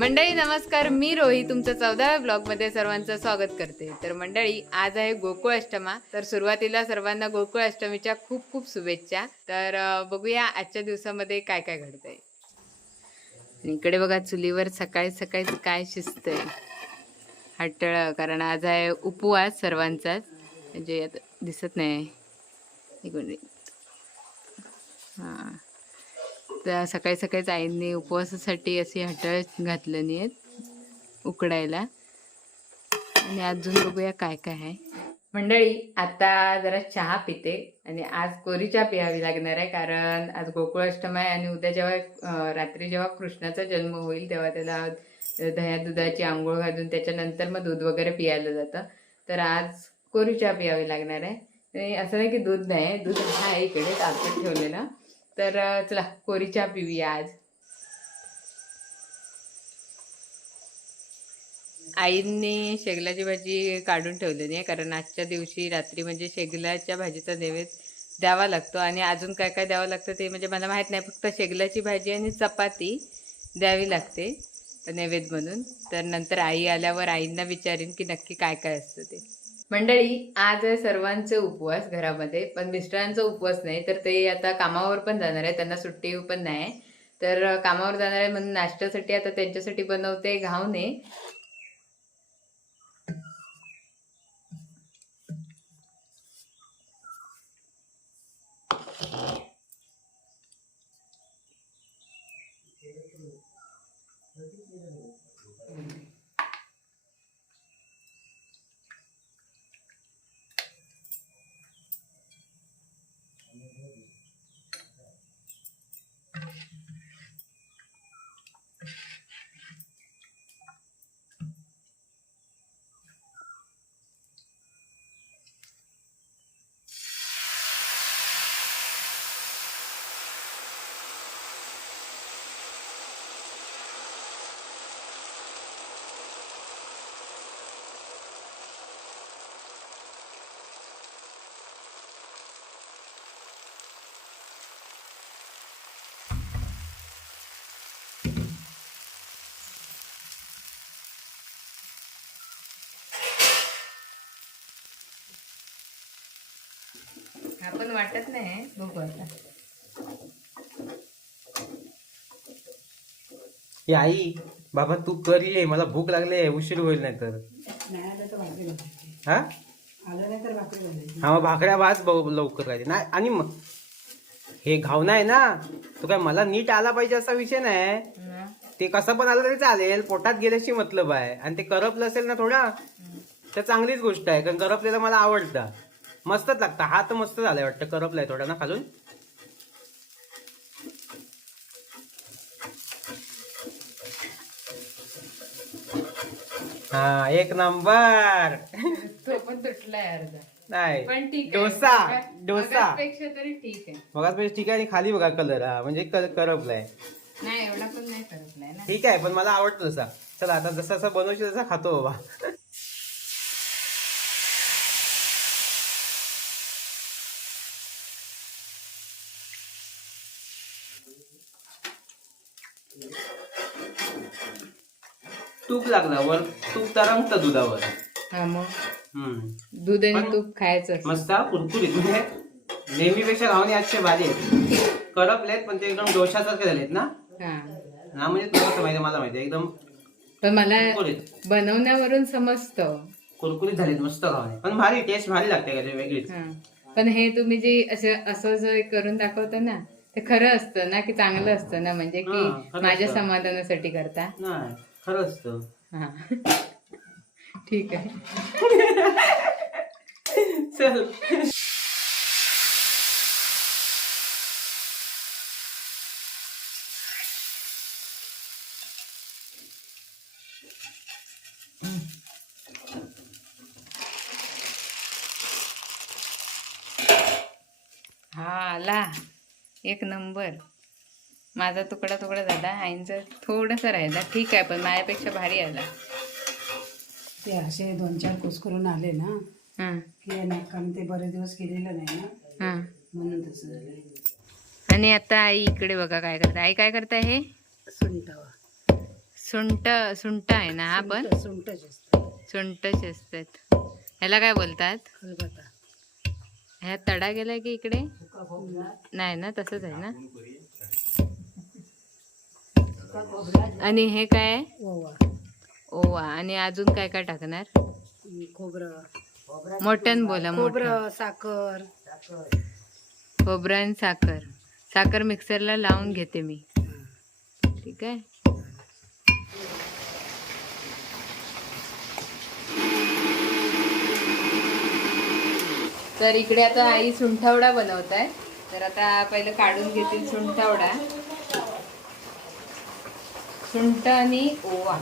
मंडळी नमस्कार. मी रोही तुमचं चौदाव्या ब्लॉगमध्ये सर्वांचं स्वागत करते. तर मंडळी आज आहे गोकुळ अष्टमा. तर सुरुवातीला सर्वांना गोकुळ अष्टमीच्या खूप खूप शुभेच्छा. तर बघूया आजच्या दिवसामध्ये काय काय घडतंय. इकडे बघा चुलीवर सकाळी सकाळी काय शिजतंय. हट्टळ कारण आज आहे उपवास सर्वांचाच. म्हणजे दिसत नाही. एक हां. त्या सकाळी सकाळीच आईंनी उपवासासाठी अशी हटळ घातलेली आहेत उकडायला. आणि अजून बघूया काय काय आहे. मंडळी आता जरा चहा पिते आणि आज कोरी चहा प्यावी लागणार आहे कारण आज गोकुळाष्टम आहे आणि उद्या जेव्हा रात्री जेव्हा कृष्णाचा जन्म होईल तेव्हा त्याला दह्या दुधाची आंघोळ घालून त्याच्यानंतर मग दूध वगैरे पियायला जातं. तर आज कोरी चहा प्यावी लागणार आहे. असं नाही की दूध नाही दूध आहे इकडे तापत ठेवलेलं. तर चला कोरी चहा पिऊया आज. आईंनी शेगलाची भाजी काढून ठेवलेली आहे कारण आजच्या दिवशी रात्री म्हणजे शेगलाच्या भाजीचा नैवेद्य द्यावा लागतो आणि अजून काय काय द्यावं लागतं ते म्हणजे मला माहीत नाही फक्त शेगलाची भाजी आणि चपाती द्यावी लागते नैवेद्य म्हणून. तर नंतर आई आल्यावर आईंना विचारीन की नक्की काय काय असतं ते. मंडळी आज सर्वांचे उपवास घरामध्ये पण मिस्टरांचा उपवास नाही तर ते आता कामावर पण जाणार आहे त्यांना सुट्टी पण नाही. तर कामावर जाणार आहे म्हणून नाश्त्यासाठी आता त्यांच्यासाठी बनवते घावणे हा पण वाटत नाही बघू आता. हे आई बाबा तू कर ये मला भूक लागली उशीर होईल नाही तर नाही आलं तर भाकरी बनवायची. हा? आलं नाही तर भाकरी बनवायची. हा मग भाकऱ्या वाच लवकर राहते नाही आणि मग? हे घावना आहे ना तो काय मला नीट आला पाहिजे असा विषय नाही. हं. ते कसं पण आलं तरी चालेल पोटात गेल्याशी मतलब आहे. आणि ते करपलं असेल ना थोडा तर चांगलीच गोष्ट आहे कारण करपलेलं मला आवडतं. मस्तच लागतं. हा तर मस्त झालाय वाटतं. करपलाय थोडा ना खालून. हा एक नंबर. तो पण तुटलाय अर्धा. नाही. पण ठीक आहे. डोसा मगा- डोसा. तरी ठीक आहे. ठीक आहे आणि खाली बघा कलर हा. म्हणजे क- करपलाय. नाही एवढा पण नाही ना. ठीक आहे पण मला आवडतो तसा. चला आता जसं जसं बनवशील तसा खातो बाबा. तूप लागला वर तूप तरंगत दुधावर. हा मग? हम्म. दूध आणि पण- तूप खायचं. मस्त हा, कुरकुरीत. म्हणजे नेहमीपेक्षा घावणे आजचे भारी आहेत. करपलेत पण ते एकदम डोशासारखे झालेत ना? हा. ना म्हणजे तुला कसं माहिती मला माहिती एकदम पण मला कुरकुरीत. बनवण्यावरून समजतं. कुरकुरीत झालेत मस्त घावणे पण भारी टेस्ट भारी लागते का ते वेगळीच? हा. पण हे तुम्ही जे असं असं जे करून दाखवता ना ते खरं असतं ना की चांगलं असतं ना? म्हणजे हा, की खरं माझ्या असतं. समाधानासाठी करता? नाही. खरं असतं. हा. ठीक आहे. चल. हा आला. एक नंबर. माझा तुकडा तुकडा झाला आईंचा थोडासा राहिला. ठीक आहे पण माझ्यापेक्षा भारी आला. ते असे दोन चार कुसकरून आले ना हां. की ना काम ते बरेच दिवस केलेलं नाही ना. हां. म्हणून तसं झालं आणि आता आई इकडे बघा काय करते. आई काय करताय हे? सुंटावा. सुंट सुंट आहे ना हा पण? जास्त सुंटच असतात. ह्याला काय बोलतात? ह्या तडा गेलाय की इकडे? नाही ना तसंच आहे ना. आणि हे काय? आहे? ओवा. ओवा. आणि अजून काय काय टाकणार? खोबरं. मोठ्यान बोला मोठ्यान खोबरं साखर. खोबरं आणि साखर. साखर मिक्सरला लावून घेते मी. ठीक आहे? तर इकडे आता आई सुंठावडा बनवत आहे. तर आता पहिलं काढून घेतील सुंठावडा. सुंठ आणि ओवा.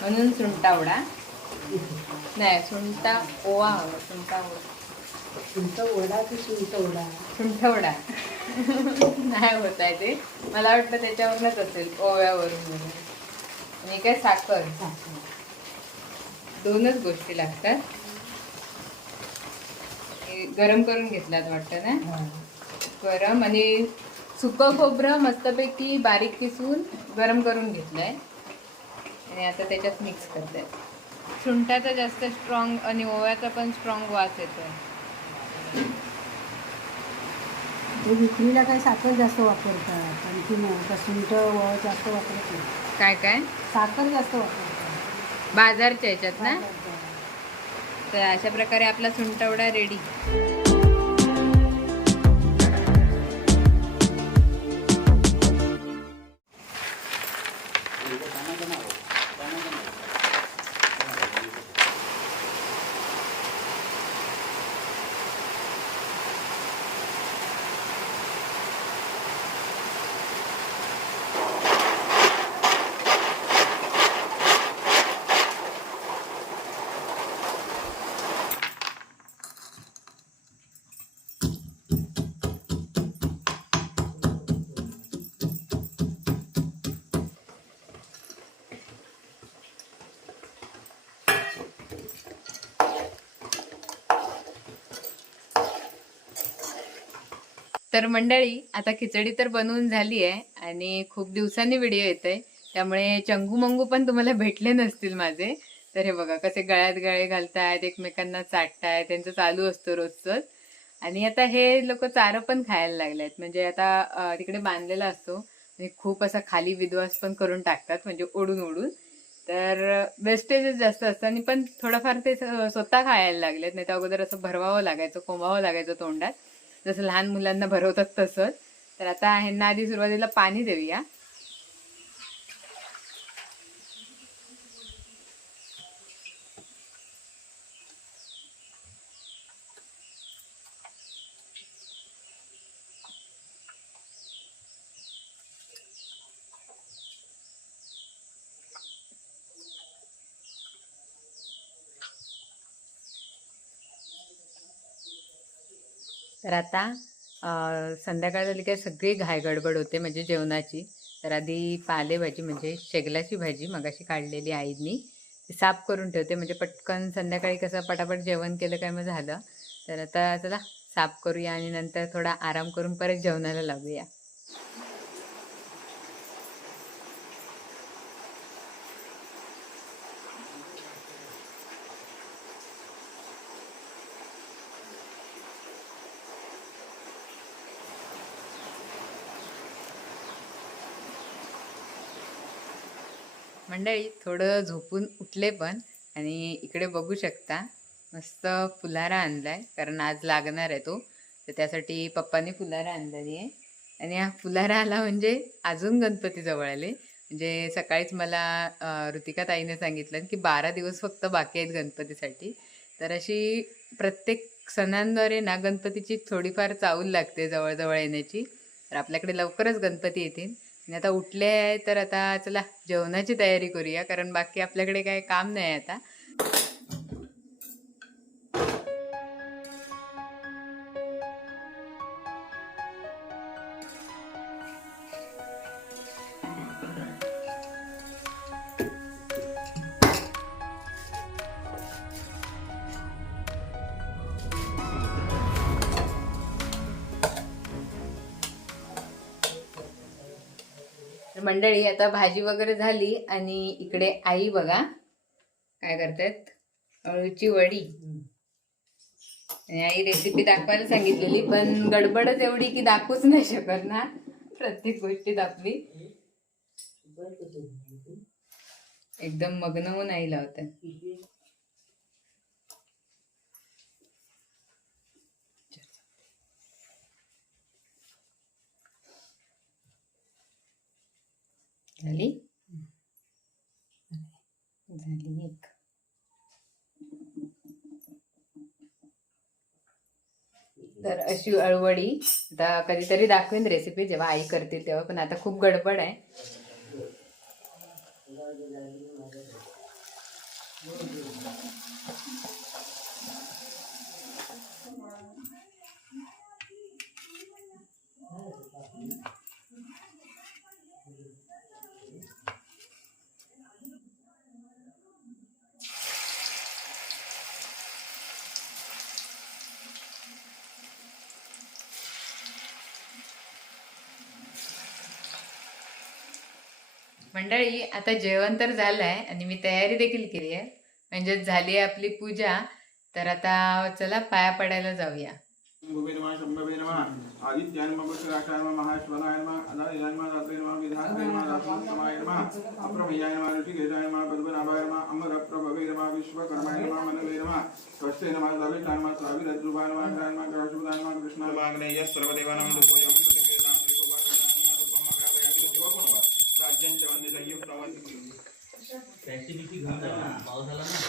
म्हणून सुंठावडा नाही सुंठा ओवा हवा ओवा सुंठ ओढा की सुंठ ओढा सुंठवडा नाही होत आहे ते. मला वाटलं त्याच्यावरूनच असेल ओव्यावरून. आणि काय साखर? दोनच गोष्टी लागतात. हे गरम करून घेतलात वाटतं ना? गरम आणि सुकं खोबरं मस्तपैकी बारीक किसून गरम करून घेतलंय. आणि आता त्याच्यात मिक्स करताय सुंठाचा जास्त स्ट्रॉंग आणि ओव्याचा पण स्ट्रॉंग वास येतोय. ते विक्रीला काय साखर जास्त वापरतात आणखी आता सुंठ ओवा जास्त वापरत नाही. काय काय? साखर जास्त वापरतात बाजारच्या ह्याच्यात ना? तर अशा प्रकारे आपला सुंटवडा रेडी तर मंडळी आता खिचडी तर बनवून झाली आहे आणि खूप दिवसांनी व्हिडिओ येत आहे त्यामुळे चंगू मंगू पण तुम्हाला भेटले नसतील माझे. तर हे बघा कसे गळ्यात गळे घालतायत एकमेकांना चाटतायत त्यांचं चालू असतो रोजच आणि आता हे लोक चारं पण खायला लागलेत. म्हणजे आता तिकडे बांधलेला असतो. आणि खूप असा खाली विद्वास पण करून टाकतात म्हणजे ओढून ओढून. तर वेस्टेजेस जास्त असतात आणि पण थोडंफार ते स्वतः खायला लागलेत. नाही तर अगोदर असं भरवावं लागायचं कोंबावं लागायचं तोंडात. जसं लहान मुलांना भरवतात तसंच. तर आता ह्यांना आधी सुरुवातीला पाणी देऊया. तर आता संध्याकाळ झाली काय सगळी घाय गडबड होते म्हणजे जेवणाची. तर आधी पालेभाजी म्हणजे शेगलाची भाजी मगाशी काढलेली आईनी. ती साफ करून ठेवते म्हणजे पटकन संध्याकाळी कसं पटापट जेवण केलं काय मग झालं. तर आता चला साफ करूया आणि नंतर थोडा आराम करून परत जेवणाला लागूया. मंडळी थोडं झोपून उठले पण आणि इकडे बघू शकता मस्त फुलारा आणला आहे कारण आज लागणार आहे तो. तर त्यासाठी पप्पांनी फुलारा आणलेली आहे. आणि हा फुलारा आला म्हणजे अजून गणपती जवळ आले. म्हणजे सकाळीच मला ऋतिका ताईने सांगितलं की बारा दिवस फक्त बाकी आहेत गणपतीसाठी. तर अशी प्रत्येक सणांद्वारे ना गणपतीची थोडीफार चाऊल लागते जवळजवळ येण्याची. तर आपल्याकडे लवकरच गणपती येतील. आणि आता उठले आहे तर आता चला जेवणाची तयारी करूया कारण बाकी आपल्याकडे काय काम नाही आता. मंडळी आता भाजी वगैरे झाली आणि इकडे आई बघा काय करतात. अळूची वडी. आणि आई रेसिपी दाखवायला सांगितलेली पण गडबडच एवढी की दाखवूच नाही शकत ना. प्रत्येक गोष्टीत आपली. एकदम मग्न होऊन आईला होतं झाली? झाली एक. तर अशी अळवडी आता कधीतरी दाखवेन रेसिपी जेव्हा आई करतील तेव्हा पण आता खूप गडबड आहे. मंडळी आता जेवण तर झालंय आणि मी तयारी देखील केली आहे. म्हणजे झाली आहे आपली पूजा. तर आता चला पाया पडायला जाऊया. भूमे राज्यं च वन्दे संयुक्तवन्ति पाऊस आला ना.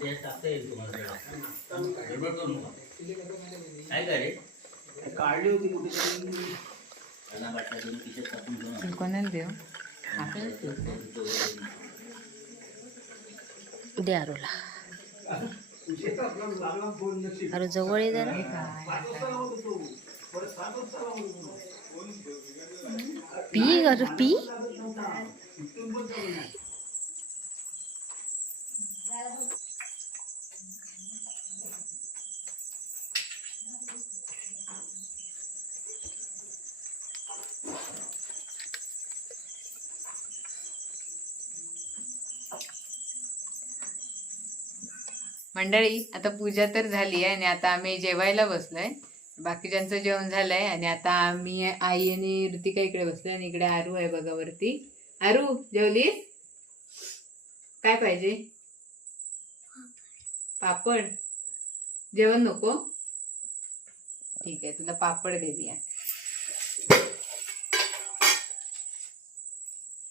ते टाकता येईल तुम्हाला त्याला. गडबड करू नका. काय काय रे? काढली होती कुठेतरी त्यांना वाटलं दोन खिशात टाकून घेऊन आलो. कोणाला देऊ? आपल्यालाच देऊ. दे आरूला. आरू जवळ ये जरा. पी गर पी मंडळी आता पूजा तर झाली आहे आणि आता आम्ही जेवायला बसलोय. बाकीच्यांचं जेवण झालंय आणि आता आम्ही आई आणि ऋतिका इकडे बसलो आणि इकडे आरू आहे बघा वरती. आरू जेवलीस? काय पाहिजे? पापड. जेवण नको? ठीक आहे तुला पापड देऊया.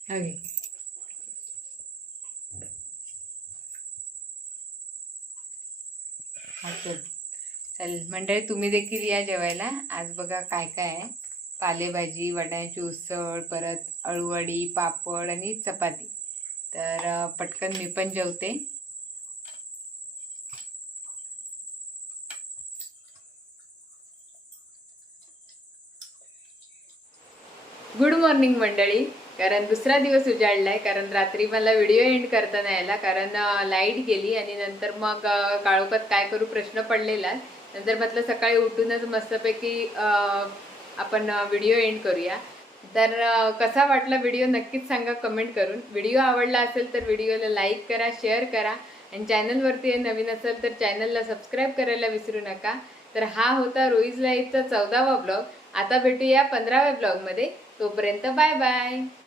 हवे. पापड. चल मंडळी तुम्ही देखील या जेवायला. आज बघा काय काय आहे. पालेभाजी वटाण्याची उसळ परत अळूवडी पापड आणि चपाती. तर पटकन मी पण जेवते. गुड मॉर्निंग मंडळी. कारण दुसरा दिवस उजाडलाय कारण रात्री मला व्हिडिओ एंड करता नाही आला कारण लाइट गेली आणि नंतर मग काळोखात काय करू प्रश्न पडलेला. नंतर म्हटलं सकाळी उठूनच मस्तपैकी आपण व्हिडिओ एंड करूया. तर कसा वाटला व्हिडिओ नक्कीच सांगा कमेंट करून. व्हिडिओ आवडला असेल तर व्हिडिओला लाईक करा शेअर करा. आणि चॅनलवरती नवीन असेल तर चॅनलला सबस्क्राईब करायला विसरू नका. तर हा होता रोईज लाईफचा चौदावा ब्लॉग आता भेटूया पंधराव्या ब्लॉगमध्ये तोपर्यंत बाय बाय